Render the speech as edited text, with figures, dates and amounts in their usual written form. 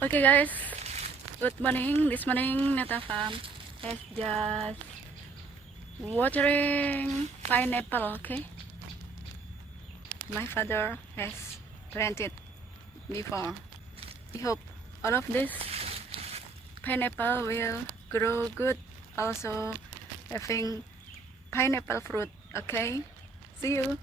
Okay guys, good morning. This morning Neta Farm has just watering pineapple. Okay, my father has planted before. We hope all of this pineapple will grow good, also having pineapple fruit. Okay, see you.